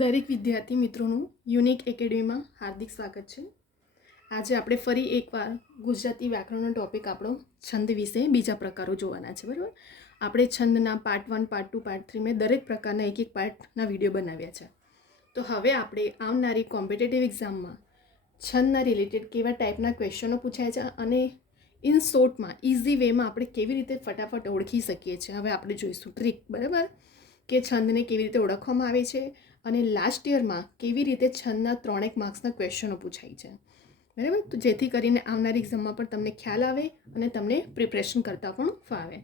દરેક વિદ્યાર્થી મિત્રોનું યુનિક એકેડમીમાં હાર્દિક સ્વાગત છે. આજે આપણે ફરી એકવાર ગુજરાતી વ્યાકરણનો ટોપિક આપણો છંદ વિશે બીજા પ્રકારો જોવાના છે. બરાબર, આપણે છંદના પાર્ટ 1, પાર્ટ 2, પાર્ટ 3 મેં દરેક પ્રકારના એક પાર્ટના વિડીયો બનાવ્યા છે. તો હવે આપણે આવનારી કોમ્પિટેટિવ એક્ઝામમાં છંદના રિલેટેડ કેવા ટાઈપના ક્વેશ્ચનો પૂછાય છે અને ઇન શોર્ટમાં ઇઝી વેમાં આપણે કેવી રીતે ફટાફટ ઓળખી શકીએ છીએ હવે આપણે જોઈશું ટ્રીક. બરાબર, કે છંદને કેવી રીતે ઓળખવામાં આવે છે અને લાસ્ટ યરમાં કેવી રીતે છંદના 3 માર્ક્સના ક્વેશ્ચનો પૂછાય છે. બરાબર, તો જેથી કરીને આવનારી એક્ઝામમાં પણ તમને ખ્યાલ આવે અને તમને પ્રિપરેશન કરતાં પણ ફાવે.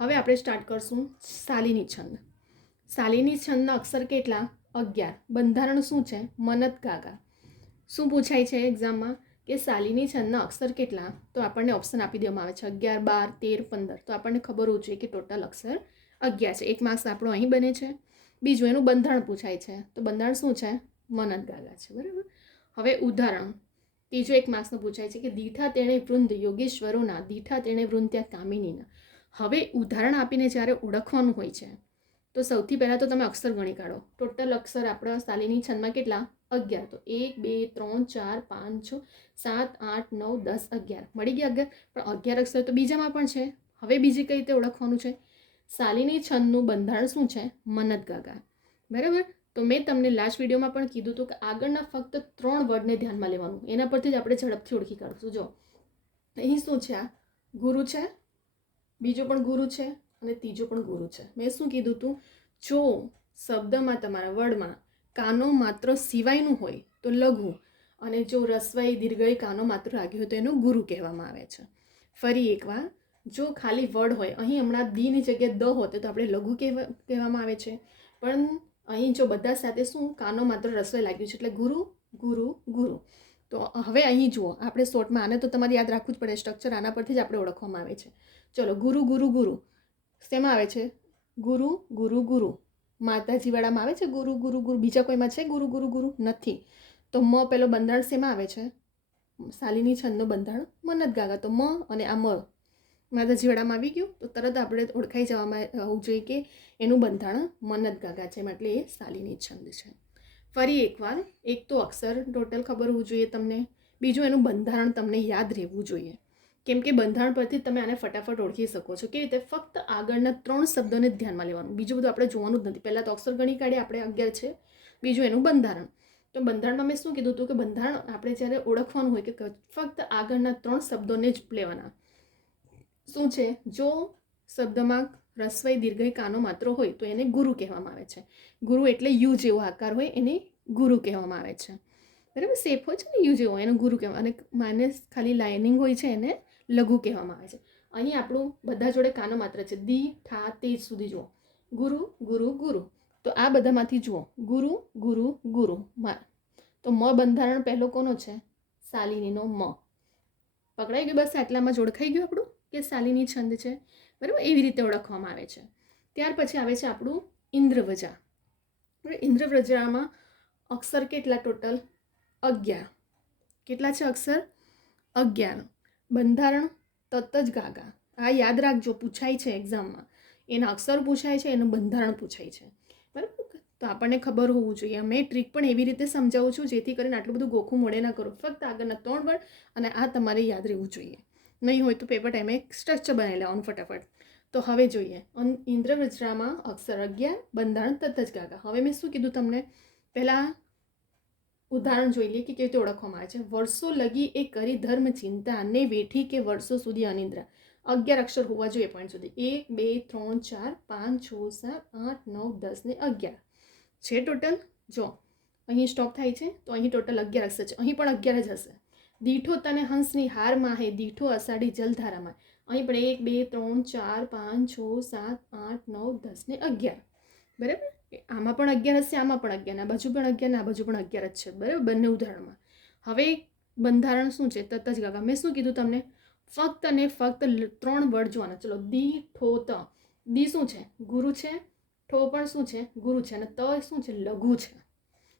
હવે આપણે સ્ટાર્ટ કરશું શાલિની છંદ. શાલિની છંદના અક્ષર કેટલા? 11. બંધારણ શું છે? મનદ ગાગા. શું પૂછાય છે એક્ઝામમાં કે શાલિની છંદના અક્ષર કેટલા? તો આપણને ઓપ્શન આપી દેવામાં આવે છે 11, 12, 13, 15. તો આપણને ખબર હોવું જોઈએ કે ટોટલ અક્ષર 11 છે. 1 માર્ક્સ આપણો અહીં બને છે. બીજું એનું બંધારણ પૂછાય છે. તો બંધારણ શું છે? મનદ ગાગા છે. બરાબર, હવે ઉદાહરણ ત્રીજો 1 માર્ક્સનો પૂછાય છે કે દીઠા તેણે વૃંદ યોગેશ્વરોના, દીઠા તેણે વૃંદ ત્યાં કામિનીના. હવે ઉદાહરણ આપીને જ્યારે ઓળખવાનું હોય છે તો સૌથી પહેલાં તો તમે અક્ષર ગણી કાઢો. ટોટલ અક્ષર આપણા શાલિની છંદમાં કેટલા? 11. તો 1, 2, 3, 4, 5, 6, 7, 8, 9, 10, 11 મળી ગયા 11. પણ 11 અક્ષર તો બીજામાં પણ છે. હવે બીજી કઈ રીતે ઓળખવાનું છે? શાલિની છંદનું બંધારણ શું છે? મનદ ગાગા. બરાબર, તો મેં તમને લાસ્ટ વિડીયોમાં પણ કીધું હતું કે આગળના ફક્ત 3 વર્ડને ધ્યાનમાં લેવાનું, એના પરથી જ આપણે ઝડપથી ઓળખી કાઢશું. જો અહીં શું છે? આ ગુરુ છે, બીજો પણ ગુરુ છે અને ત્રીજો પણ ગુરુ છે. મેં શું કીધું હતું? જો શબ્દમાં તમારા વર્ડમાં કાનો માત્ર સિવાયનું હોય તો લઘુ, અને જો રસ્વઈ દીર્ઘઈ કાનો માત્ર લાગ્યો હોય તો એનું ગુરુ કહેવામાં આવે છે. ફરી એકવાર, જો ખાલી વર્ડ હોય, અહીં હમણાં દીની જગ્યાએ દ હોત તો આપણે લઘુ કહેવામાં આવે છે, પણ અહીં જો બધા સાથે શું કાનો માત્ર રસ્વઈ લાગ્યું છે એટલે ગુરુ ગુરુ ગુરુ. તો હવે અહીં જુઓ, આપણે શોર્ટમાં આને તો તમારે યાદ રાખવું જ પડે, સ્ટ્રક્ચર આના પરથી જ આપણે ઓળખવામાં આવે છે. ચલો, ગુરુ ગુરુ ગુરુ શેમાં આવે છે? ગુરુ ગુરુ ગુરુ. માતાજીવાળામાં આવે છે ગુરુ ગુરુ ગુરુ. બીજા કોઈમાં છે ગુરુ ગુરુ ગુરુ? નથી. તો મ પેલો બંધારણ શેમાં આવે છે? શાલિની છંદનું બંધારણ મનદ ગાગા. તો મ અને આ મ માતાજીવાળામાં આવી ગયું તો તરત આપણે ઓળખાઈ જવામાં હોવું જોઈએ કે એનું બંધારણ મનદ ગાગા છે, એટલે એ શાલિની છંદ છે. ફરી એકવાર, એક તો અક્ષર ટોટલ ખબર હોવું જોઈએ તમને, બીજું એનું બંધારણ તમને યાદ રહેવું જોઈએ, કેમ કે બંધારણ પરથી તમે આને ફટાફટ ઓળખી શકો છો. કેવી રીતે? ફક્ત આગળના 3 શબ્દોને જ ધ્યાનમાં લેવાનું, બીજું બધું આપણે જોવાનું જ નથી. પહેલાં તો અક્ષર ગણી કાઢીએ આપણે 11 છે, બીજું એનું બંધારણ. તો બંધારણમાં મેં શું કીધું હતું કે બંધારણ આપણે જ્યારે ઓળખવાનું હોય કે ફક્ત આગળના 3 શબ્દોને જ લેવાના. શું છે? જો શબ્દમાં રસ્વઈ દીર્ઘઈ કાનો માત્ર હોય તો એને ગુરુ કહેવામાં આવે છે. ગુરુ એટલે યુ જેવો આકાર હોય એને ગુરુ કહેવામાં આવે છે. બરાબર, શેપ હોય છે ને યુ જેવો, એનું ગુરુ કહેવામાં. અને માઇનસ ખાલી લાઇનિંગ હોય છે એને લઘુ કહેવામાં આવે છે. અહીં આપણું બધા જોડે કાનો માત્ર છે, દી ઠા તેજ સુધી જુઓ, ગુરુ ગુરુ ગુરુ. તો આ બધામાંથી જુઓ ગુરુ ગુરુ ગુરુ. તો મ બંધારણ પહેલો કોનો છે? શાલિનીનો મ. પકડાઈ ગયું? બસ આટલામાં જ ઓળખાઈ ગયું આપણું કે શાલિની છંદ છે. બરાબર, એવી રીતે ઓળખવામાં આવે છે. ત્યાર પછી આવે છે આપણું ઇન્દ્રવજા. ઇન્દ્રવજામાં અક્ષર કેટલા ટોટલ? 11. કેટલા છે અક્ષર? 11. બંધારણ તત જ ગાગા. આ યાદ રાખજો, પૂછાય છે એક્ઝામમાં. એના અક્ષર પૂછાય છે, એનું બંધારણ પૂછાય છે. બરાબર, તો આપણને ખબર હોવું જોઈએ. મેં ટ્રીક પણ એવી રીતે સમજાવું છું જેથી કરીને આટલું બધું ગોખું મોડે ના કરો. ફક્ત આગળના 3 વર્ડ અને આ તમારે યાદ રહેવું જોઈએ. નહીં હોય તો પેપર ટાઈમે સ્ટ્રક્ચર બનાવી લેવાનું ફટાફટ. તો હવે જોઈએ, ઇન્દ્રવજ્રામાં અક્ષર 11, બંધારણ તત જ ગાગા. હવે મેં શું કીધું તમને? પહેલાં ઉદાહરણ જોઈ લઈએ કે કેવી રીતે ઓળખવામાં આવે છે. વર્ષો લગી એ કરી ધર્મ ચિંતા ને વેઠી કે વર્ષો સુધી અનિદ્રા. 11 અક્ષર હોવા જોઈએ પોઈન્ટ સુધી. 1, 2, 3, 4, 5, 6, 7, 8, 9, 10 ને 11 છે ટોટલ. જો અહીં સ્ટોપ થાય છે તો અહીં ટોટલ 11 અક્ષર છે. અહીં પણ 11 જ હશે. દીઠો તને હંસની હાર માહે, દીઠો અષાઢી જલધારામાં. અહીં પણ 1, 2, 3, 4, 5, 6, 7, 8, 9, 10 ને 11. બરાબર, આમાં પણ 11 હશે, આમાં પણ 11, આ બાજુ પણ 11 ને આ બાજુ પણ 11 જ છે. બરાબર, બંને ઉદાહરણમાં. હવે બંધારણ શું છે? તત જ ગાગા. મેં શું કીધું તમને? ફક્ત અને ફક્ત 3 વર્ડ જોવાના. ચલો, દી ઠો ત. દી શું છે? ગુરુ છે. ઠો પણ શું છે? ગુરુ છે. અને ત શું છે? લઘુ છે,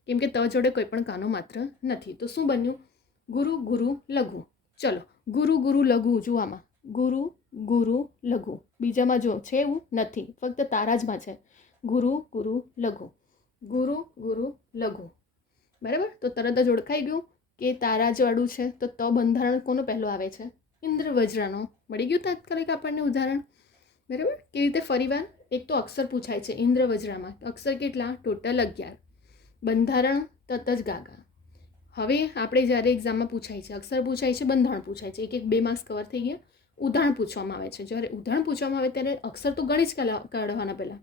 કેમ કે ત જોડે કોઈ પણ કાનો માત્ર નથી. તો શું બન્યું? ગુરુ ગુરુ લઘુ. ચલો, ગુરુ ગુરુ લઘુ જોવામાં, ગુરુ ગુરુ લઘુ. બીજામાં જો છે એવું નથી, ફક્ત તારાજમાં છે ગુરુ ગુરુ લઘુ. ગુરુ ગુરુ લઘુ. બરાબર, તો તરત જ ઓળખાઈ ગયું કે તારાજવાળું છે તો ત બંધારણ કોનો પહેલો આવે છે? ઇન્દ્રવજ્રાનો. મળી ગયું તાત્કાલિક આપણને ઉદાહરણ. બરાબર, કેવી રીતે? ફરીવાર એક તો અક્ષર પૂછાય છે ઇન્દ્રવજ્રામાં. અક્ષર કેટલા? ટોટલ 11. બંધારણ તત જ ગાગા. હવે આપણે જ્યારે એક્ઝામમાં પૂછાય છે અક્ષર પૂછાય છે, બંધારણ પૂછાય છે, એક એક 2 માર્ક્સ કવર થઈ ગયા. ઉદાહરણ પૂછવામાં આવે છે. જ્યારે ઉદાહરણ પૂછવામાં આવે ત્યારે અક્ષર તો ગણી જ કાઢવાના પહેલાં.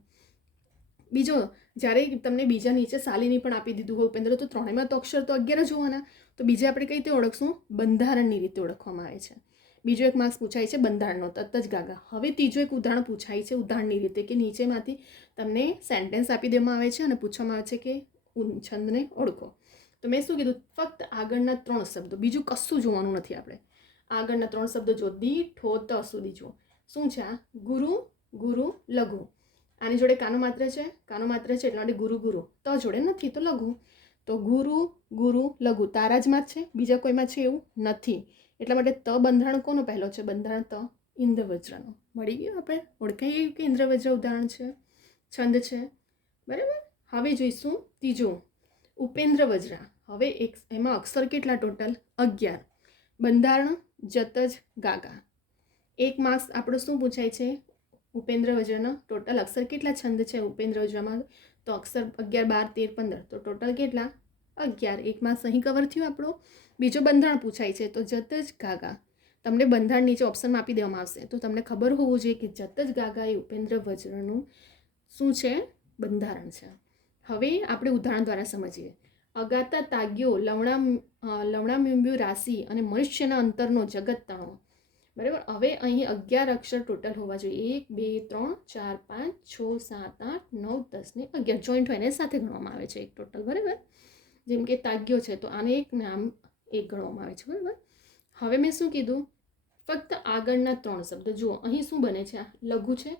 બીજો, જ્યારે તમને બીજા નીચે શાલિની પણ આપી દીધું હોય ઉપેન્દ્ર, તો ત્રણેયમાં તો અક્ષર તો 11 જોવાના. તો બીજે આપણે કઈ રીતે ઓળખશું? બંધારણની રીતે ઓળખવામાં આવે છે. બીજો એક માર્ક્સ પૂછાય છે બંધારણનો, તત જ ગાગા. હવે ત્રીજો એક ઉદાહરણ પૂછાય છે ઉદાહરણની રીતે, કે નીચેમાંથી તમને સેન્ટેન્સ આપી દેવામાં આવે છે અને પૂછવામાં આવે છે કે છંદને ઓળખો. તો મેં શું કીધું? ફક્ત આગળના 3 શબ્દો, બીજું કશું જોવાનું નથી આપણે. આગળના 3 શબ્દો જો દી ઠો ત સુધી જુઓ. શું છે આ? ગુરુ ગુરુ લઘુ. આની જોડે કાનો માત્ર છે, કાનો માત્ર છે એટલા માટે ગુરુ ગુરુ. ત જોડે નથી તો લઘુ. તો ગુરુ ગુરુ લઘુ તારાજમાં જ છે, બીજા કોઈમાં છે એવું નથી. એટલા માટે ત બંધારણ કોનો પહેલો છે? બંધારણ ત ઇન્દ્રવજ્રનો. મળી ગયું, આપણે ઓળખાઈ ગયું કે ઇન્દ્રવજ્ર ઉદાહરણ છે, છંદ છે. બરાબર, હવે જોઈશું ત્રીજું ઉપેન્દ્રવજ્રા. હવે એમાં અક્ષર કેટલા? ટોટલ 11. બંધારણ જતજ ગાગા. 1 માર્ક્સ આપણો શું પૂછાય છે? ઉપેન્દ્રવજ્રનો ટોટલ અક્ષર કેટલા છંદ છે ઉપેન્દ્રવજ્રમાં? તો અક્ષર 11, 12, 13, 15. તો ટોટલ કેટલા? 11. 1 માર્ક્સ અહીં કવર થયું આપણો. બીજો બંધારણ પૂછાય છે તો જતજ ગાગા. તમને બંધારણ નીચે ઓપ્શનમાં આપી દેવામાં આવશે, તો તમને ખબર હોવું જોઈએ કે જતજ ગાગા એ ઉપેન્દ્રવજ્રનું શું છે? બંધારણ છે. હવે આપણે ઉદાહરણ દ્વારા સમજીએ. અગાતા તાગ્યો લવણામ્યુમ્બ્યુ રાશિ અને મનુષ્યના અંતરનો જગત તણો. બરાબર, હવે અહીં 11 અક્ષર ટોટલ હોવા જોઈએ. 1, 2, 3, 4, 5, 6, 7, 8, 9, 10 ને 11 જોઈન્ટ હોય એને સાથે ગણવામાં આવે છે એક ટોટલ. બરાબર, જેમ કે તાગ્યો છે તો આને એક નામ એક ગણવામાં આવે છે. બરાબર, હવે મેં શું કીધું? ફક્ત આગળના 3 શબ્દો જુઓ. અહીં શું બને છે? આ લઘુ છે,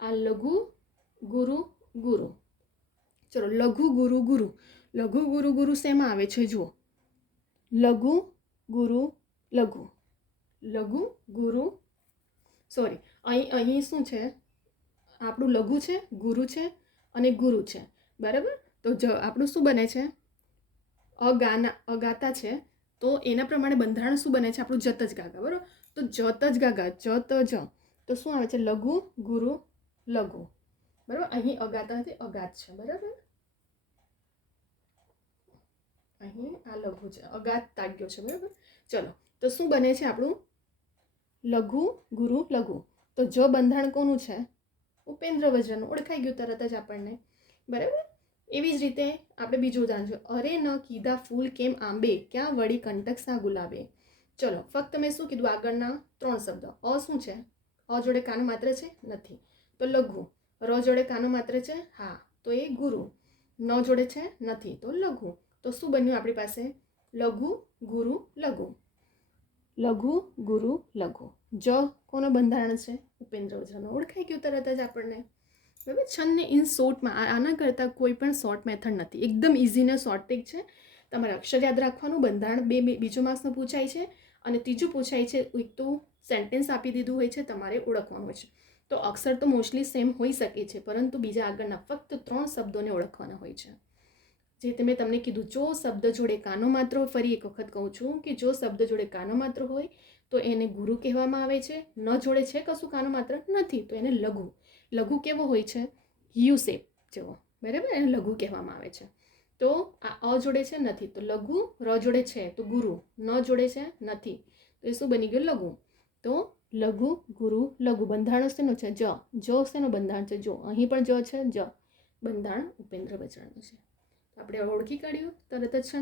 આ લઘુ ગુરુ ગુરુ. ચલો, લઘુ ગુરુ ગુરુ. લઘુ ગુરુ ગુરુ શેમાં આવે છે? જુઓ, લઘુ ગુરુ લઘુ, લઘુ ગુરુ, સોરી, અહીં શું છે? આપણું લઘુ છે, ગુરુ છે અને ગુરુ છે. બરાબર, તો આપણું શું બને છે? અગાતા છે, તો એના પ્રમાણે બંધારણ શું બને છે? આપણું જત જ ગાગા. બરાબર, તો જત જ ગાગા, જત જ, તો શું આવે છે? લઘુ ગુરુ લઘુ. બરાબર, અહીં અગાતા નથી, અગાત છે. બરાબર, અહીં આ લઘુ છે, અગાત તાગ્યો છે. બરાબર, ચલો, તો શું બને છે આપણું? લઘુ ગુરુ લઘુ. તો જ બંધારણ કોનું છે? ઉપેન્દ્રવજ્રનું. ઓળખાઈ ગયું તરત જ આપણને. બરાબર, એવી જ રીતે આપણે બીજું ઉદાહરણ છે. અરે ન કીધા ફૂલ કેમ આંબે, ક્યાં વળી કંટક સા ગુલાબે. ચલો, ફક્ત મેં શું કીધું? આગળના 3 શબ્દો. અ શું છે? અ જોડે કાનો માત્ર છે? નથી, તો લઘુ. ર જોડે કાનો માત્ર છે? હા, તો એ ગુરુ. ન જોડે છે? નથી, તો લઘુ. તો શું બન્યું આપણી પાસે? લઘુ ગુરુ લઘુ, લઘુ ગુરુ લઘુ. જ કોનો બંધારણ છે? ઉપેન્દ્રવજ્રનો. ઓળખાઈ ગયું તરત જ આપણને. બરાબર, છંદને ઇન શોર્ટમાં આના કરતાં કોઈ પણ શોર્ટ મેથડ નથી. એકદમ ઇઝી ને શોર્ટ ટ્રીક છે. તમારે અક્ષર યાદ રાખવાનું, બંધારણ બીજો માર્ક્સનો પૂછાય છે અને ત્રીજું પૂછાય છે એક તો સેન્ટેન્સ આપી દીધું હોય છે, તમારે ઓળખવાનું હોય છે. તો અક્ષર તો મોસ્ટલી સેમ હોઈ શકે છે, પરંતુ બીજા આગળના ફક્ત 3 શબ્દોને ઓળખવાના હોય છે. જે મેં તમને કીધું, જો શબ્દ જોડે કાનો માત્ર, ફરી એક વખત કહું છું કે જો શબ્દ જોડે કાનો માત્ર હોય તો એને ગુરુ કહેવામાં આવે છે. ન જોડે છે કશું કાનો માત્ર નથી તો એને લઘુ. લઘુ કેવો હોય છે? યુ શેપ જેવો. બરાબર, એને લઘુ કહેવામાં આવે છે. તો આ અ જોડે છે નથી તો લઘુ, ર જોડે છે તો ગુરુ, ન જોડે છે નથી તો એ શું બની ગયું? લઘુ. તો લઘુ ગુરુ લઘુ. બંધારણ શેનું છે? જ શેનું બંધારણ છે? જો અહીં પણ જ છે, જ બંધારણ ઉપેન્દ્રવજ્રનું છે. આપણે ઓળખી કાઢ્યું તરત જ છે.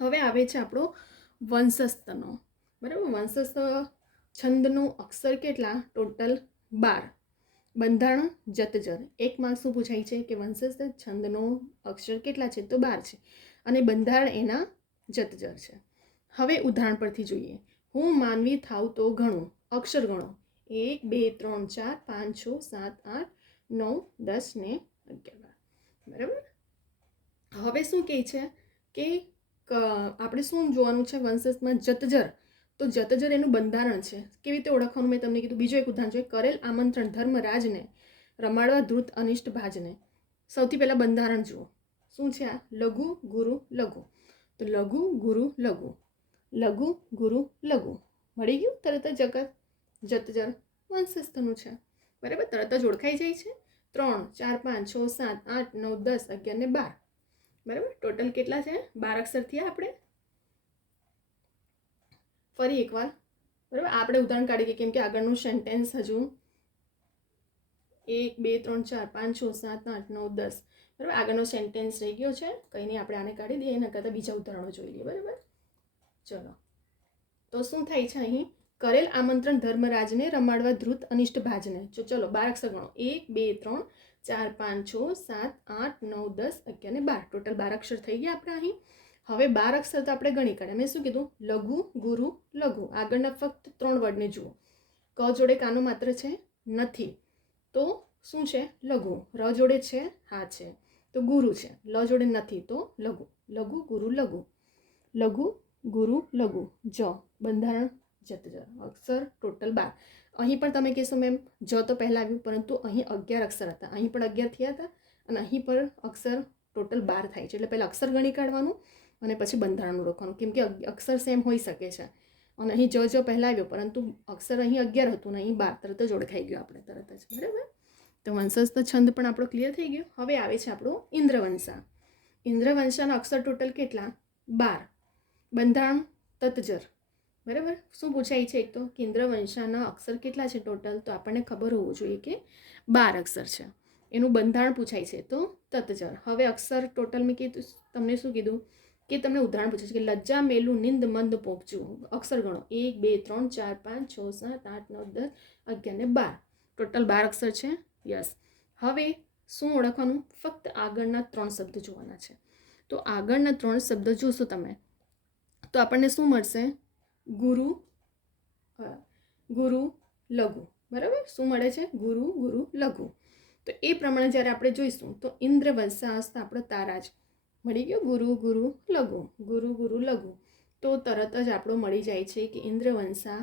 હવે આવે છે આપણો વંશસ્થનો. બરાબર, વંશસ્થ છંદનું અક્ષર કેટલા? ટોટલ 12. બંધારણ જતજર. 1 માર્ક્સ શું પૂછાય છે કે વંશસ્થ છંદનો અક્ષર કેટલા છે? તો 12 છે અને બંધારણ એના જતજર છે. હવે ઉદાહરણ પરથી જોઈએ. હું માનવી થાવ તો ઘણું. અક્ષર ગણો. 1, 2, 3, 4, 5, 6, 7, 8, 9, 10 ને 11. બરાબર, હવે શું કહે છે કે આપણે શું જોવાનું છે વંશજમાં? જતજર. તો જતજર એનું બંધારણ છે. કેવી રીતે ઓળખવાનું મેં તમને કીધું. બીજો એક ઉદાહરણ છે. કરેલ આમંત્રણ ધર્મરાજને રમાડવા ધૃત અનિષ્ટ ભાજને. સૌથી પહેલાં બંધારણ જુઓ. શું છે આ? લઘુ ગુરુ લઘુ. તો લઘુ ગુરુ લઘુ, લઘુ ગુરુ લઘુ મળી ગયું. તરત જ જગત જતજર વંશસ્થનું છે. બરાબર, તરત જ ઓળખાઈ જાય છે. 3 4 5 6 7 8 9 10 11 ને 12. બરાબર, ટોટલ કેટલા છે? 12 અક્ષર થયા આપણે. ફરી એકવાર બરાબર આપણે ઉદાહરણ કાઢીએ કેમ કે આગળનું સેન્ટેન્સ હજુ 1 2 3 4 5 6 7 8 9 10 બરાબર આગળનો સેન્ટેન્સ રહી ગયો છે. કંઈ નહીં, આપણે આને કાઢી દઈએ, એના કરતાં બીજા ઉદાહરણો જોઈ લઈએ. બરાબર, ચલો. તો શું થાય છે અહીં? કરેલ આમંત્રણ ધર્મરાજને રમાડવા ધ્રુત અનિષ્ટ ભાજને. ચલો 12 અક્ષર ગણો. 1 2 3 4 5 6 7 8 9 10 11 ને 12. ટોટલ 12 અક્ષર થઈ ગયા આપણે અહીં. હવે 12 અક્ષર તો આપણે ગણી કાઢ્યા. મેં શું કીધું? લઘુ ગુરુ લઘુ. આગળના ફક્ત 3 વર્ડને જુઓ. ક જોડે કાનો માત્ર છે? નથી. તો શું છે? લઘુ. ર જોડે છે? હા છે, તો ગુરુ છે. લ જોડે નથી તો લઘુ. લઘુ ગુરુ લઘુ, લઘુ ગુરુ લઘુ. જ બંધારણ જતજર. અક્ષર ટોટલ 12. અહીં પણ તમે કહેશો મેમ જ તો પહેલાં આવ્યું, પરંતુ અહીં 11 અક્ષર હતા. અહીં પણ 11 થયા હતા અને અહીં પણ અક્ષર ટોટલ 12 થાય છે. એટલે પહેલાં અક્ષર ગણી કાઢવાનું અને પછી બંધારણનું લખવાનું, કેમ કે અક્ષર સેમ હોઈ શકે છે. અને અહીં જ પહેલાં આવ્યો, પરંતુ અક્ષર અહીં 11 હતું ને અહીં 12. તરત જ ઓળખાઈ ગયો આપણે તરત જ. બરાબર, તો વંશસ્થ છંદ પણ આપણો ક્લિયર થઈ ગયો. હવે આવે છે આપણો ઇન્દ્રવંશા. ઇન્દ્રવંશાના અક્ષર ટોટલ કેટલા? 12. બંધારણ તતજર. બરાબર, શું પૂછાય છે? એક તો કે ઇન્દ્રવંશાના અક્ષર કેટલા છે ટોટલ? તો આપણને ખબર હોવું જોઈએ કે 12 અક્ષર છે. એનું બંધારણ પૂછાય છે તો તતજર. હવે અક્ષર ટોટલ મેં કીધું, તમને શું કીધું કે તમને ઉદાહરણ પૂછે છે કે લજ્જા મેલું નિંદ મંદ પોપચું. અક્ષર ગણો. 1 2 3 4 5 6 7 8 9 10 11 ને 12. ટોટલ 12 અક્ષર છે. યસ. હવે શું ઓળખવાનું? ફક્ત આગળના 3 શબ્દ જોવાના છે. તો આગળના 3 શબ્દ જોશો તમે તો આપણને શું મળશે? ગુરુ ગુરુ લઘુ. બરાબર, શું મળે છે? ગુરુ ગુરુ લઘુ. તો એ પ્રમાણે જ્યારે આપણે જોઈશું તો ઇન્દ્રવંશા હસ્તા આપણો તારા જ મળી ગયો. ગુરુ ગુરુ લઘુ, ગુરુ ગુરુ લઘુ. તો તરત જ આપણો મળી જાય છે કે ઇન્દ્રવંશા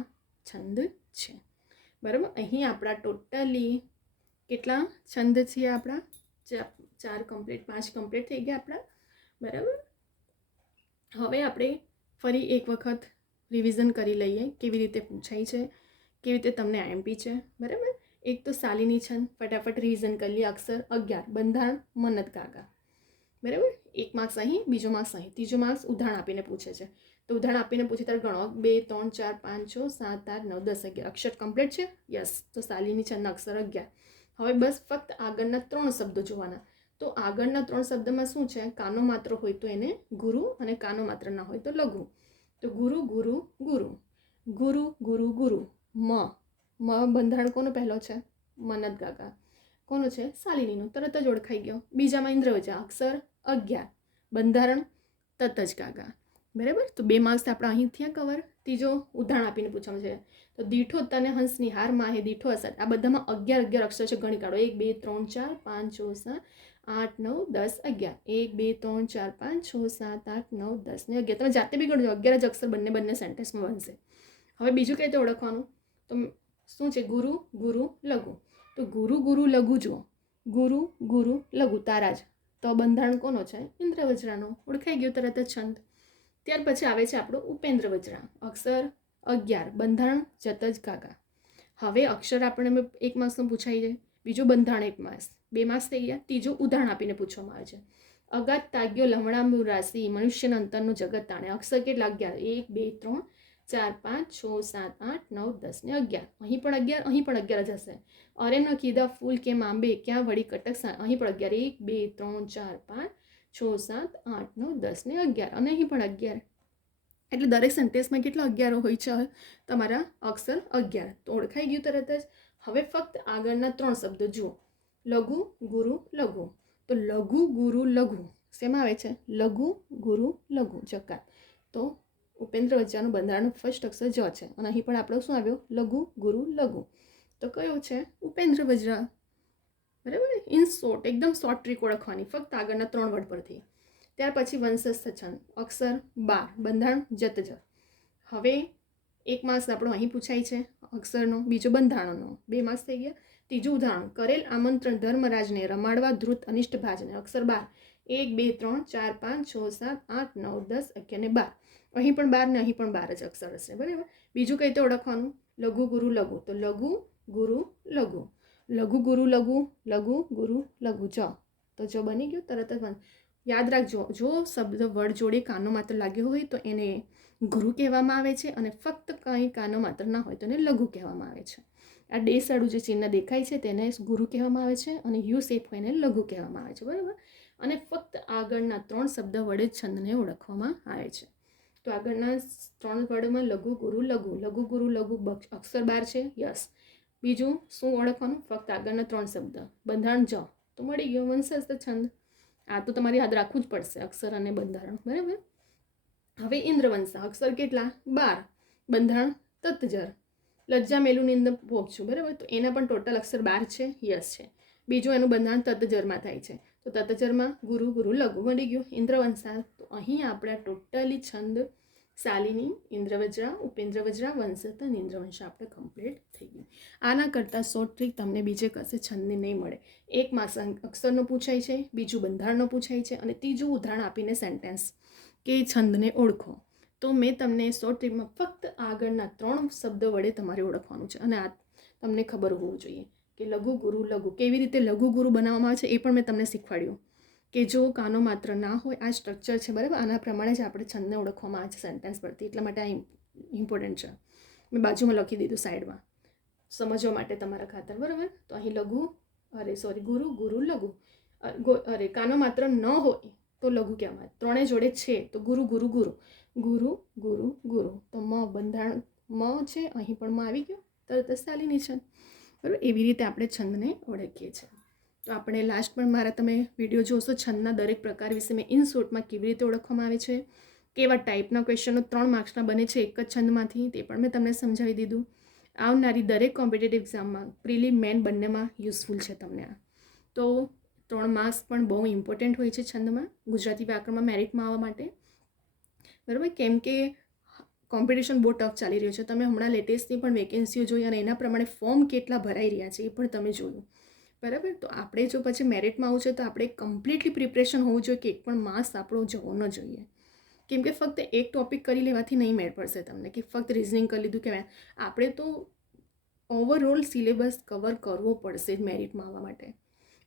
છંદ છે. બરાબર, અહીં આપણા ટોટલી કેટલા છંદ છે? આપણા 4 કમ્પ્લીટ, 5 કમ્પ્લીટ થઈ ગયા આપણા. બરાબર, હવે આપણે ફરી એક વખત રિવિઝન કરી લઈએ કેવી રીતે પૂછાય છે, કેવી રીતે તમને આઈએમપી છે. બરાબર, એક તો શાલિની છંદ, ફટાફટ રિવિઝન કરી લઈએ. અક્ષર 11. બંધારણ મન્નત કાકા. બરાબર, 1 માર્ક્સ અહીં, બીજો માર્ક્સ અહીં, ત્રીજો માર્ક્સ ઉદાહરણ આપીને પૂછે છે. તો ઉદાહરણ આપીને પૂછે ત્યારે ગણો. 2 3 4 5 6 7 8 9 10 11. અક્ષર કમ્પ્લીટ છે. યસ, તો શાલિની છંદના અક્ષર 11. હવે બસ ફક્ત આગળના 3 શબ્દો જોવાના. તો આગળના 3 શબ્દમાં શું છે? કાનો માત્ર હોય તો એને ગુરુ અને કાનો માત્ર ના હોય તો લઘુ. તો ગુરુ ગુરુ ગુરુ, ગુરુ ગુરુ ગુરુ. મ બંધારણ કોનો પહેલો છે? મન્નત કાકા. કોનો છે? શાલિનીનો. તરત જ ઓળખાઈ ગયો. બીજામાં ઇન્દ્રવંશા અક્ષર 11. બંધારણ તત જ કાકા. બરાબર, તો 2 માર્ક્સ આપણા અહીં થયા કવર. ત્રીજો ઉદાહરણ આપીને પૂછવાનું છે. તો દીઠો તને હંસની હાર માહે દીઠો અસર. આ બધામાં 11 અક્ષર છે. ગણી કાઢો. 1 2 3 4 5 6 7 8 9 10 11. 1 2 3 4 5 6 7 8 9 10 ને 11. તમે જાતે બી ગણજો. 11 જ અક્ષર બંને સેન્ટેન્સમાં બનશે. હવે બીજું કઈ રીતે ઓળખવાનું? તો શું છે? ગુરુ ગુરુ લઘુ. તો ગુરુ ગુરુ લઘુ જુઓ. ગુરુ ગુરુ લઘુ તારા જ. તો બંધારણ કોનો છે? ઇન્દ્રવજ્રાનો. ઓળખાઈ ગયો તરત જ છંદ. ત્યાર પછી આવે છે આપણો ઉપેન્દ્ર વજ્રા. અક્ષર 11. બંધારણ જતજ કાકા. હવે અક્ષર આપણે 1 માર્ક્સનું પૂછાઈ જાય. બીજું બંધારણ 1 માર્ક્સ, 2 માર્ક્સ થઈ ગયા. ત્રીજું ઉદાહરણ આપીને પૂછવામાં આવે છે. અગાત તાગ્યો લમણામુ રાશિ મનુષ્યના અંતરનું જગત તાણે. અક્ષર કેટલા? 11. 1 2 3 4 5 6 7 8 9 10 ને 11. અહીં પણ 11, અહીં પણ 11 જ હશે. અરે ન કીધા ફૂલ કે આંબે ક્યાં વળી કટક. અહીં પણ 11. 1 2 3 4 5 6 7 8 9 10 ને 11. અને અહીં પણ 11. એટલે દરેક સેન્ટેન્સમાં કેટલા 11 હોય છે તમારા? અક્ષર 11. તો ઓળખાઈ ગયું તરત જ. હવે ફક્ત આગળના 3 શબ્દો જુઓ. લઘુ ગુરુ લઘુ. તો લઘુ ગુરુ લઘુ શેમાં આવે છે? લઘુ ગુરુ લઘુ જકાત. તો ઉપેન્દ્ર વજ્રાનું બંધારણનું ફર્સ્ટ અક્ષર જ છે. અને અહીં પણ આપણો શું આવ્યો? લઘુ ગુરુ લઘુ. તો કયો છે? ઉપેન્દ્ર વજ્રા. બરાબર, ઇન શોર્ટ, એકદમ શોર્ટ ટ્રીક ઓળખવાની ફક્ત આગળના 3 વર્ડ પરથી. ત્યાર પછી વંશસ્થ છંદ અક્ષર 12. બંધારણ જતજર. હવે 1 માર્ક્સ આપણો અહીં પૂછાય છે અક્ષરનો, બીજો બંધારણનો. 2 માર્ક્સ થઈ ગયા. ત્રીજું ઉદાહરણ. કરેલ આમંત્રણ ધર્મરાજને રમાડવા ધ્રુત અનિષ્ટ ભાજને. અક્ષર 12. 1 2 3 4 5 6 7 8 9 10 11 ને 12. અહીં પણ 12 ને અહીં પણ 12 જ અક્ષર હશે. બરાબર. બીજું કઈ રીતે ઓળખવાનું? લઘુ ગુરુ લઘુ. તો લઘુ ગુરુ લઘુ, લઘુ ગુરુ લઘુ, લઘુ ગુરુ લઘુ. જ તો જો બની ગયું તરત જ. યાદ રાખજો, જો શબ્દ વર્ડ જોડે કાનો માત્ર લાગ્યો હોય તો એને ગુરુ કહેવામાં આવે છે, અને ફક્ત કંઈ કાનો માત્ર ના હોય તો એને લઘુ કહેવામાં આવે છે. આ ડેસવાળું જે ચિહ્ન દેખાય છે તેને ગુરુ કહેવામાં આવે છે, અને યુ શેપ હોય એને લઘુ કહેવામાં આવે છે. બરાબર. અને ફક્ત આગળના 3 શબ્દ વડે છંદને ઓળખવામાં આવે છે. તો આગળના 3 વર્ડમાં લઘુ ગુરુ લઘુ. લઘુ ગુરુ લઘુ અક્ષર 12 છે. યસ. બીજું શું ઓળખવાનું? ફક્ત આગળના 3 શબ્દ. બંધારણ જ તો મળી ગયો વંશસ્થ છંદ. આ તો તમારે યાદ રાખવું જ પડશે, અક્ષર અને બંધારણ. બરાબર. હવે ઇન્દ્રવંશા અક્ષર કેટલા? 12. બંધારણ તત્જર. લજ્જા મેલું નિંદ પોપછું. બરાબર. તો એના પણ ટોટલ અક્ષર 12 છે. યસ છે. બીજું એનું બંધારણ તત્જરમાં થાય છે. તો તત્જરમાં ગુરુ ગુરુ લઘુ મળી ગયું ઇન્દ્રવંશા. તો અહીં આપણે ટોટલી છંદ શાલિની, ઇન્દ્રવજ્રા, ઉપેન્દ્રવજ્રા, વંશસ્થ અને ઇન્દ્રવંશા આપણે કમ્પ્લીટ થઈ ગયું. આના કરતાં શોર્ટ ટ્રીક તમને બીજે કશે છંદની નહીં મળે. એક માસ અક્ષરનો પૂછાય છે, બીજું બંધારણનો પૂછાય છે, અને ત્રીજું ઉદાહરણ આપીને સેન્ટેન્સ કે છંદને ઓળખો. તો મેં તમને શોર્ટ ટ્રીકમાં ફક્ત આગળના 3 શબ્દ વડે તમારે ઓળખવાનું છે. અને આ તમને ખબર હોવું જોઈએ કે લઘુ ગુરુ લઘુ કેવી રીતે લઘુ ગુરુ બનાવવામાં આવે છે એ પણ મેં તમને શીખવાડ્યું કે જો કાનો માત્ર ના હોય, આ સ્ટ્રક્ચર છે. બરાબર. આના પ્રમાણે જ આપણે છંદને ઓળખવામાં આવે છે સેન્ટેન્સ પરથી. એટલા માટે આ ઇમ્પોર્ટન્ટ છે. મેં બાજુમાં લખી દીધું સાઈડમાં સમજવા માટે તમારા ખાતર. બરાબર. તો અહીં લઘુ ગુરુ ગુરુ લઘુ. કાનો માત્ર ન હોય તો લઘુ કહેવાય. ત્રણેય જોડે છે તો ગુરુ ગુરુ ગુરુ, ગુરુ ગુરુ ગુરુ. તો મ બંધારણ મ છે, અહીં પણ મ આવી ગયો, તરત જ શાલિની છે. બરાબર. એવી રીતે આપણે છંદને ઓળખીએ છીએ. તો આપણે લાસ્ટ પણ મારા તમે વિડીયો જોશો છંદના દરેક પ્રકાર વિશે મેં ઇન શોર્ટમાં કેવી રીતે ઓળખવામાં આવે છે, કેવા ટાઈપના ક્વેશ્ચનો 3 માર્ક્સના બને છે એક જ છંદમાંથી, તે પણ મેં તમને સમજાવી દીધું. આવનારી દરેક કોમ્પિટિટિવ એક્ઝામમાં પ્રિલિમ મેન બંનેમાં યુઝફુલ છે તમને આ. તો 3 માર્ક્સ પણ બહુ ઇમ્પોર્ટન્ટ હોય છે છંદમાં, ગુજરાતી વ્યાકરણમાં મેરિટમાં આવવા માટે. બરાબર. કેમ કે કોમ્પિટિશન બહુ ટફ ચાલી રહ્યો છે. તમે હમણાં લેટેસ્ટની પણ વેકેન્સીઓ જોઈ અને એના પ્રમાણે ફોર્મ કેટલા ભરાઈ રહ્યા છે એ પણ તમે જોયું. બરાબર. તો આપણે જો પછી મેરિટમાં આવું છે તો આપણે કમ્પ્લીટલી પ્રિપરેશન હોવું જોઈએ કે એક પણ માર્ક્સ આપણો જવો ન જોઈએ. કેમ કે ફક્ત એક ટોપિક કરી લેવાથી નહીં મેળ પડશે તમને, કે ફક્ત રિઝનિંગ કરી લીધું કે આપણે તો ઓવરઓલ સિલેબસ કવર કરવો પડશે મેરિટમાં આવવા માટે.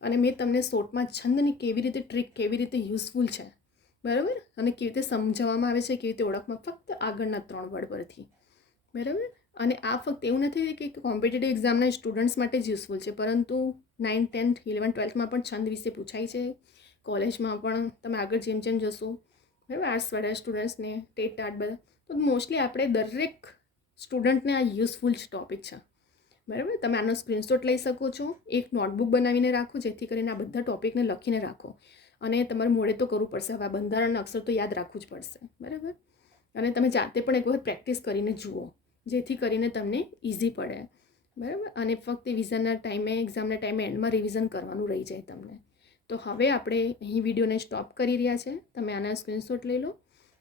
અને મેં તમને શોર્ટમાં છંદની કેવી રીતે ટ્રીક કેવી રીતે યુઝફુલ છે, બરાબર, અને કેવી રીતે સમજાવવામાં આવે છે, કેવી રીતે ઓળખમાં ફક્ત આગળના 3 વર્ડ પરથી. બરાબર. અને આ ફક્ત એવું નથી કે કોમ્પિટિટિવ એક્ઝામના સ્ટુડન્ટ્સ માટે જ યુઝફુલ છે, પરંતુ 9th 10th 11th 12thમાં પણ છંદ વિશે પૂછાય છે. કોલેજમાં પણ તમે આગળ જેમ જેમ જશો, બરાબર, આર્ટ્સવાળા સ્ટુડન્ટ્સને ટેટ ટાટ બધા, તો મોસ્ટલી આપણે દરેક સ્ટુડન્ટને આ યુઝફુલ ટોપિક છે. બરાબર. તમે આનો સ્ક્રીનશોટ લઈ શકો છો, એક નોટબુક બનાવીને રાખો જેથી કરીને આ બધા ટોપિકને લખીને રાખો. અને તમારે મોડે તો કરવું પડશે, હવે આ બંધારણના અક્ષર તો યાદ રાખવું જ પડશે. બરાબર. અને તમે જાતે પણ એક વખત પ્રેક્ટિસ કરીને જુઓ જેથી કરીને તમને ઇઝી પડે. બરાબર. અને ફક્ત રિવિઝનના ટાઈમે એક્ઝામના ટાઈમે એન્ડમાં રિવિઝન કરવાનું રહી જાય તમને. તો હવે આપણે અહીં વિડીયોને સ્ટોપ કરી રહ્યા છે. તમે આના સ્ક્રીનશોટ લઈ લો.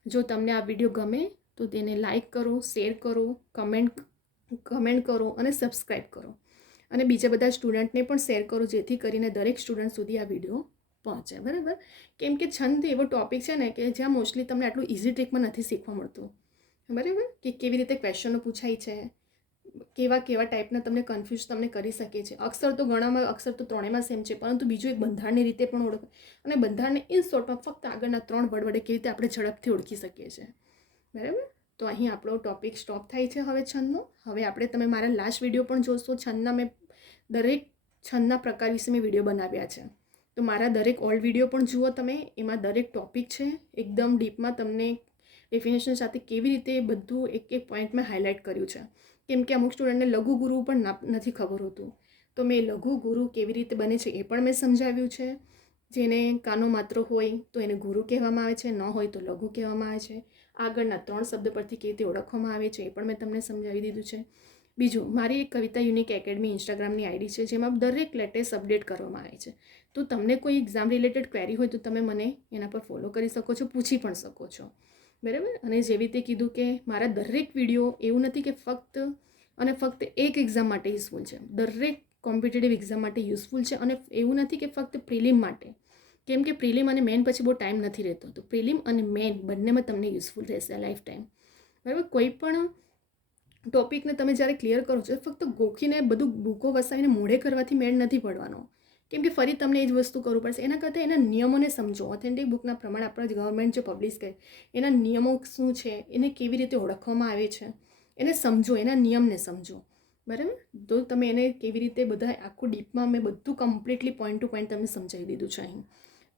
જો તમને આ વિડીયો ગમે તો તેને લાઇક કરો, શેર કરો, કમેન્ટ કરો અને સબસ્ક્રાઈબ કરો. અને બીજા બધા સ્ટુડન્ટને પણ શેર કરો જેથી કરીને દરેક સ્ટુડન્ટ સુધી આ વિડીયો પહોંચે. બરાબર. કેમ કે છંદ એવો ટોપિક છે ને કે જ્યાં મોસ્ટલી તમને આટલું ઇઝી ટ્રીકમાં નથી શીખવા મળતું. બરાબર. કે કેવી રીતે ક્વેશ્ચનો પૂછાય છે, કેવા ટાઈપના તમને કન્ફ્યુઝ તમને કરી શકે છે. અક્ષર તો ઘણામાં અક્ષર તો ત્રણેયમાં સેમ છે, પરંતુ બીજું એક બંધારણની રીતે પણ ઓળખ, અને બંધારણને ઇન શોર્ટમાં ફક્ત આગળના 3 વર્ડ વડે કેવી રીતે આપણે ઝડપથી ઓળખી શકીએ છીએ. બરાબર. તો અહીં આપણો ટોપિક સ્ટોપ થાય છે હવે છંદનો. હવે આપણે તમે મારા લાસ્ટ વિડીયો પણ જોશો છંદના. મેં દરેક છંદના પ્રકાર વિશે મેં વિડીયો બનાવ્યા છે, તો મારા દરેક ઓલ્ડ વિડીયો પણ જુઓ તમે. એમાં દરેક ટોપિક છે એકદમ ડીપમાં, તમને ડેફિનેશન સાથે કેવી રીતે બધું એક એક પોઈન્ટ મેં હાઇલાઇટ કર્યું છે. કેમ કે અમુક સ્ટુડન્ટને લઘુ ગુરુ પણ નથી ખબર હોતું, તો મેં લઘુ ગુરુ કેવી રીતે બને છે એ પણ મેં સમજાવ્યું છે. જેને કાનો માત્ર હોય તો એને ગુરુ કહેવામાં આવે છે, ન હોય તો લઘુ કહેવામાં આવે છે. આગળના 3 શબ્દ પરથી કેવી રીતે ઓળખવામાં આવે છે એ પણ મેં તમને સમજાવી દીધું છે. બીજું, મારી એક કવિતા યુનિક એકેડમી ઇન્સ્ટાગ્રામની આઈડી છે જેમાં દરેક લેટેસ્ટ અપડેટ કરવામાં આવે છે. તો તમને કોઈ એક્ઝામ રિલેટેડ ક્વેરી હોય તો તમે મને એના પર ફોલો કરી શકો છો, પૂછી પણ શકો છો. બરાબર. અને જેવી રીતે કીધું કે મારા દરેક વિડીયો એવું નથી કે ફક્ત એક એક્ઝામ માટે યુઝફુલ છે, દરેક કોમ્પિટિટિવ એક્ઝામ માટે યુઝફુલ છે. અને એવું નથી કે ફક્ત પ્રિલિમ માટે, કેમ કે પ્રિલિમ અને મેન પછી બહુ ટાઈમ નથી રહેતો. તો પ્રિલિમ અને મેન બંનેમાં તમને યુઝફુલ રહેશે લાઈફ ટાઈમ. બરાબર. કોઈ પણ ટોપિકને તમે જ્યારે ક્લિયર કરો છો ફક્ત ગોખીને બધું બુકો વસાવીને મોઢે કરવાથી મેળ નથી પડવાનો. કેમ કે ફરી તમને એ જ વસ્તુ કરવું પડશે. એના કરતાં એના નિયમોને સમજો. ઓથેન્ટિક બુકના પ્રમાણે આપણા ગવર્મેન્ટ જે પબ્લિશ કરે એના નિયમો શું છે, એને કેવી રીતે ઓળખવામાં આવે છે, એને સમજો, એના નિયમને સમજો. બરાબર. તો તમે એને કેવી રીતે બધા આખું ડીપમાં મેં બધું કમ્પ્લીટલી પોઈન્ટ ટુ પોઈન્ટ તમને સમજાવી દીધું છે અહીં.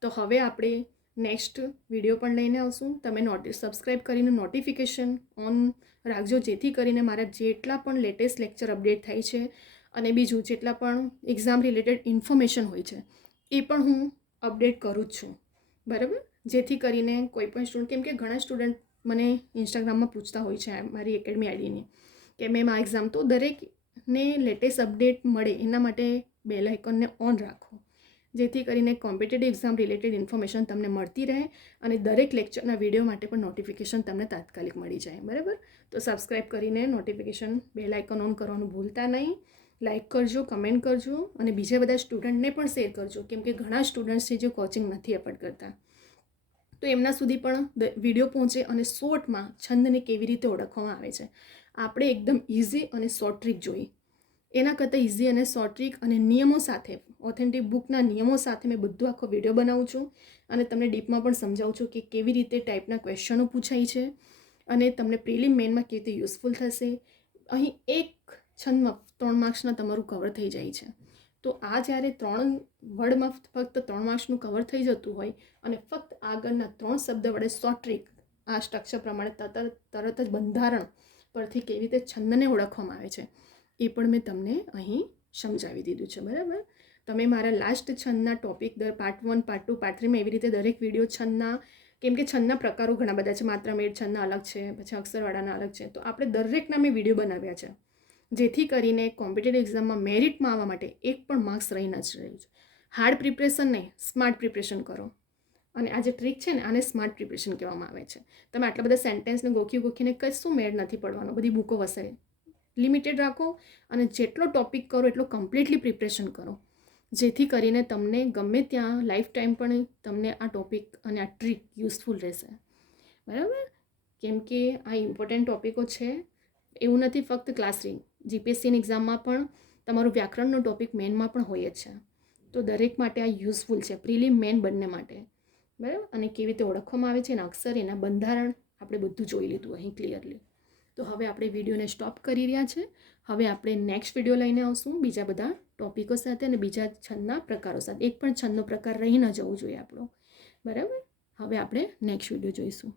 તો હવે આપણે નેક્સ્ટ વિડીયો પણ લઈને આવશું. તમે સબસ્ક્રાઈબ કરીને નોટિફિકેશન ઓન રાખજો, જેથી કરીને મારા જેટલા પણ લેટેસ્ટ લેક્ચર અપડેટ થાય છે અને બીજું જેટલા પણ એક્ઝામ રિલેટેડ ઇન્ફોર્મેશન હોય છે એ પણ હું અપડેટ કરું જ છું. બરાબર. જેથી કરીને કોઈ પણ સ્ટુડન્ટ, કેમ કે ઘણા સ્ટુડન્ટ મને ઇન્સ્ટાગ્રામમાં પૂછતા હોય છે મારી એકેડમી આઈડીની કે મેમ આ એક્ઝામ, તો દરેકને લેટેસ્ટ અપડેટ મળે એના માટે બેલ આઇકોનને ઓન રાખો, જેથી કરીને કોમ્પિટેટિવ એક્ઝામ રિલેટેડ ઇન્ફોર્મેશન તમને મળતી રહે અને દરેક લેક્ચરના વિડીયો માટે પણ નોટિફિકેશન તમને તાત્કાલિક મળી જાય. બરાબર. તો સબસ્ક્રાઈબ કરીને નોટિફિકેશન બેલ આઇકોન ઓન કરવાનું ભૂલતા નહીં. લાઇક કરજો, કમેન્ટ કરજો અને બીજા બધા સ્ટુડન્ટને પણ શેર કરજો, કેમ કે ઘણા સ્ટુડન્ટ્સ છે જે કોચિંગ નથી એફર્ડ કરતા, તો એમના સુધી પણ વિડીયો પહોંચે અને શોર્ટમાં છંદને કેવી રીતે ઓળખવામાં આવે છે. આપણે એકદમ ઇઝી અને શોર્ટ ટ્રીક જોઈ. એના કરતાં ઇઝી અને શોર્ટ ટ્રીક અને નિયમો સાથે, ઓથેન્ટિક બુકના નિયમો સાથે મેં બધું આખો વિડીયો બનાવું છું અને તમને ડીપમાં પણ સમજાવું છું કે કેવી રીતે ટાઈપના ક્વેશ્ચનો પૂછાય છે અને તમને પ્રિલિમ મેનમાં કેવી રીતે યુઝફુલ થશે. અહીં એક છંદમાં 3 માર્ક્સના તમારું કવર થઈ જાય છે. તો આ જ્યારે 3 વર્ડમાં ફક્ત 3 માર્ક્સનું કવર થઈ જતું હોય અને ફક્ત આગળના 3 શબ્દ વડે શોર્ટ ટ્રીક આ સ્ટ્રક્ચર પ્રમાણે તરત જ બંધારણ પરથી કેવી રીતે છંદને ઓળખવામાં આવે છે એ પણ મેં તમને અહીં સમજાવી દીધું છે. બરાબર. તમે મારા લાસ્ટ છંદના ટોપિક પાર્ટ 1, પાર્ટ 2, પાર્ટ 3માં એવી રીતે દરેક વિડીયો છંદના, કેમ કે છંદના પ્રકારો ઘણા બધા છે, માત્ર મેળ છંદના અલગ છે, પછી અક્ષરવાળાના અલગ છે, તો આપણે દરેકના મેં વિડીયો બનાવ્યા છે, જેથી કરીને કોમ્પિટેટિવ એક્ઝામમાં મેરિટમાં આવવા માટે એક પણ માર્ક્સ રહી ન જ રહ્યું છે. હાર્ડ પ્રિપરેશન નહીં, સ્માર્ટ પ્રિપરેશન કરો. અને આ જે ટ્રીક છે ને આને સ્માર્ટ પ્રિપરેશન કહેવામાં આવે છે. તમે આટલા બધા સેન્ટેન્સને ગોખીને કશું મેળ નથી પડવાનો, બધી બુકો વસાય. લિમિટેડ રાખો અને જેટલો ટોપિક કરો એટલો કમ્પ્લીટલી પ્રિપરેશન કરો, જેથી કરીને તમને ગમે ત્યાં લાઈફ ટાઈમ પણ તમને આ ટોપિક અને આ ટ્રીક યુઝફુલ રહેશે. બરાબર. કેમ કે આ ઇમ્પોર્ટન્ટ ટોપિકો છે. એવું નથી ફક્ત ક્લાસરૂમ, જીપીએસસીની એક્ઝામમાં પણ તમારું વ્યાકરણનો ટોપિક મેનમાં પણ હોય જ છે. તો દરેક માટે આ યુઝફુલ છે, પ્રિલિમ મેન બંને માટે. બરાબર. અને કેવી રીતે ઓળખવામાં આવે છે એના અક્ષર, એના બંધારણ આપણે બધું જોઈ લીધું અહીં ક્લિયરલી. તો હવે આપણે વિડીયોને સ્ટોપ કરી રહ્યા છે. હવે આપણે નેક્સ્ટ વિડીયો લઈને આવશું બીજા બધા ટોપિકો સાથે અને બીજા છંદના પ્રકારો સાથે. એક પણ છંદનો પ્રકાર રહી ન જવું જોઈએ આપણો. બરાબર. હવે આપણે નેક્સ્ટ વિડીયો જોઈશું.